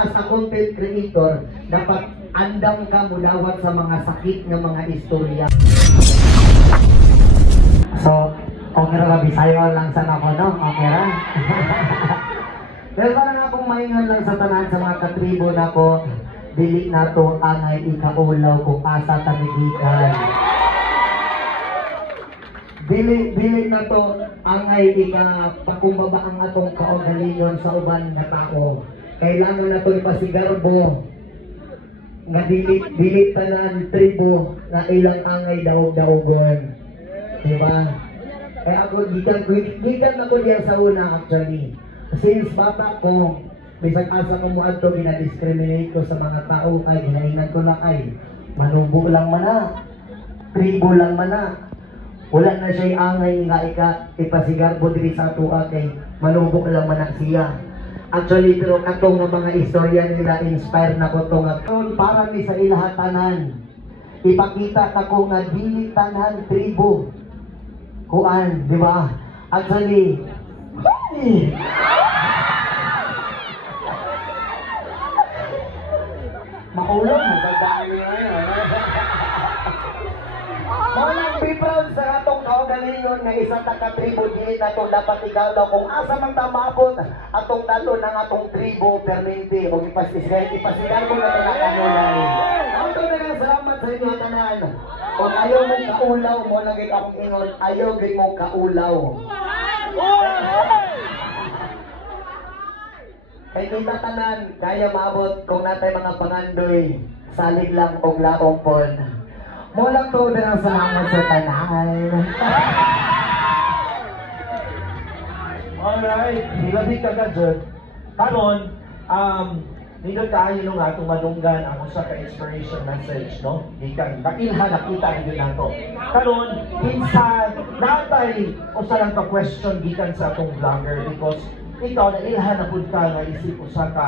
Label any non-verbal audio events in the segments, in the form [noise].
as a content creator, dapat andam ka mulawat sa mga sakit nga mga istorya. So, okay ra ba Bisayo lang sa nako no? Okay ra. [laughs] Pero parang akong maingon lang sa tanan sa mga katribo na ko, dili na to angay ikaulaw kung asa tamigikan. Dili dili na to angay ika pakumbaba ang atong kaugalingon sa uban nga tao. Kailangan na to ipasigarbo nga dili dili tanan tribo nga ilang angay daog-daogon. Diba? Eh ako, gikan, gikan ako diyan sa una actually. Since bata ko, bisag asa ko mo adto ginadiscriminate ko sa mga tao ay ginaingan ko lang ay manubo lang man na. Tribo lang man na. Wala na siya angay nga ika ipasigarbo diri sa atua kay manubok lang man na siya. Actually, pero katong nga mga istorya nila inspire na ko to nga karon para ni sa ilahatanan. Ipakita ka ko nga dili tanan tribo kuan, di ba? Actually, hey! Makulong sa dami ngayon. Malang proud sa kaugalingon nga isa ta ka tribo dili na to dapat ikaw daw kung asa man ta maabot atong dalo ng atong tribo permente o ipasigal ipasigal ko na ta kanulay. Ang to na salamat sa inyo tanan. Kung ayaw mo kaulaw mo na gid akong ingon, ayaw gid mo kaulaw. Kay kita tanan, kaya maabot kung natay mga pangandoy, salig lang og laong pon. Mo lang to na salamat sa tanan. [laughs] Alright, nilabi ka ka dyan. Karon, um, nindot kaayo nung atong manunggan ang usa ka inspiration message, no? Gikan, nakilha nakita nindot nato. Karon, kinsa natay usa lang ka question gikan sa atong vlogger because ikaw nakilha na pud ka nga isip usa ka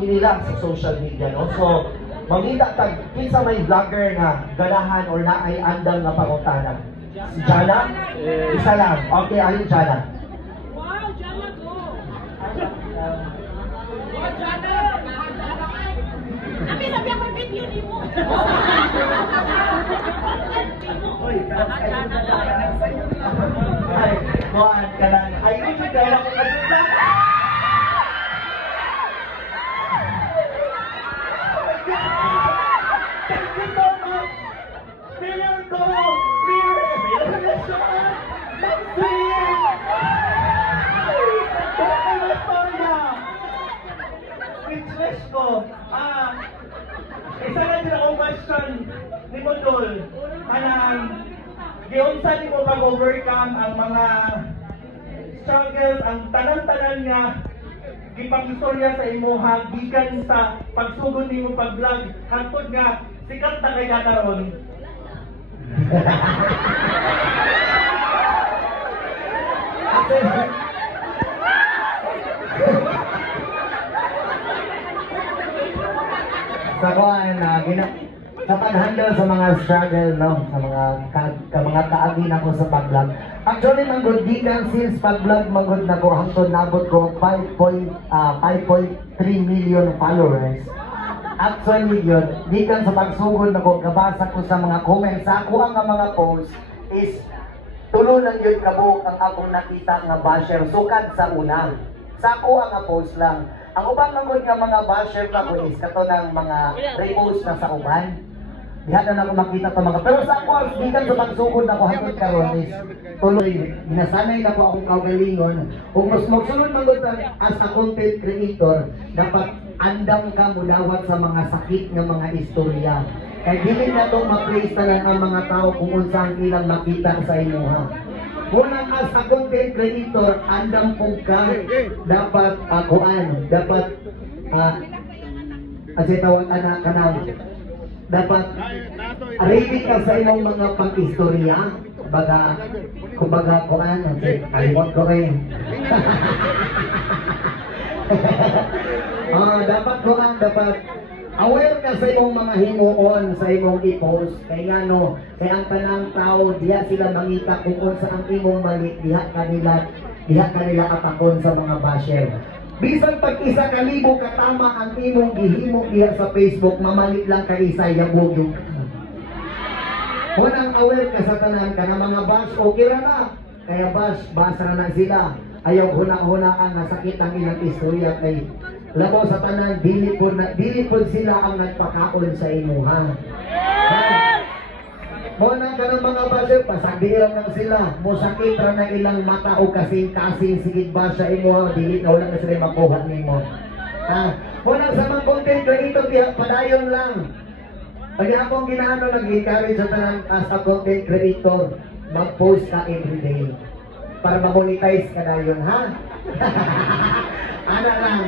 inilang sa social media, no? So, mangita tag kinsa may vlogger nga ganahan or naay andam nga pangutana. Si Jana? Isa lang. Okay, ayun Jana. Wow, Jana go! Wow, Jana! Abi, sabi ako video ni mo. Ay, kuhaan ka lang. Mayor ko. Mayor. Mayor Celestion. Maxine. Bakit ang storya? Ah, isa lang din akong question ni Modol. Kanang, giunsa ni pag-overcome ang mga struggles, ang tanan-tanan nga gipang-istorya sa imuha gikan sa pagsugod nimo pag-vlog hangtod nga sikat na kay kanaron. Sa kuan na gina sa pag-handle sa mga struggle no sa mga ka, ka mga kaagi na ko sa pag-vlog. Actually manggod gikan since pag-vlog manggod na ko hangtod nabot ko 5 point, ah, 5.3 million followers. Actually yun, gikan sa pagsugod na ko kabasa ko sa mga comments sa ako ang mga post is tulo lang yun kabuk ang akong nakita nga basher sukad sa una. Sa ako ang post lang. Ang ubang manggod nga mga basher ka ko is kato ng mga repost na sa uban. Diha na ako makita to mga pero sa ako gikan sa pagsugod na ko hangtod karon is tuloy ginasanay na ko akong kaugalingon ug mas magsunod manggod ang as a content creator dapat andam ka mulawat sa mga sakit nga mga istorya. Kay dili na to ma-praise tanan ang mga tao kung unsa ang ilang makita sa inyo ha. Unang as a content creator, andam kung ka. Dapat akuan, dapat ah kasi tawag anak ka na dapat ready ka sa imong mga pag-istorya. Baga kumbaga kuan kasi kalimot ko rin [laughs] Ah, dapat kuan dapat aware ka sa imong mga himuon sa imong i-post kay ngano kay ang tanang tao diha sila mangita kung unsa ang imong mali diha kanila diha kanila atakon sa mga basher Bisan pag isa ka libo katama ang imong gihimo diha sa Facebook, mamalit lang ka isa yabog yung [laughs] Unang aware ka sa tanan ka na mga bas, okay ra na. Kaya bas, basa na na sila. Ayaw huna-hunaan na sakit ang ilang istorya kay labo sa tanan, dili po, na, dili po sila ang nagpakaon sa imuha. Muna ka ng mga basyo, pasagiran lang sila. Musakit ra na ilang mata o kasing-kasing sigig ba sa imo, dili na wala na sila makuha nimo. Ha? Muna sa mga content creator, diha, padayon lang. Pag akong ginaano, nag-encourage sa tanan as a content creator, mag-post ka everyday. Para ma-monetize ka na yun, ha? [laughs] Ana lang.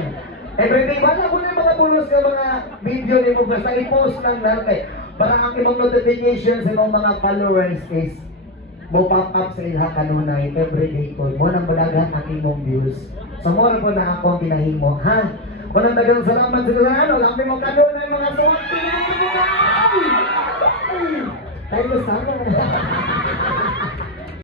Everyday, wala mo na yung mga bonus ka mga video ni mo. Basta i-post lang natin. Para ang imong notification sa mga followers is mo pop up sa ilha kanunay everyday ko. Mo nang balagan ang imong views. So mo po na ako ang pinahimo, ha? Walang dagang salamat sa ano, lami mo kanunay mga sulti. Tayo sama.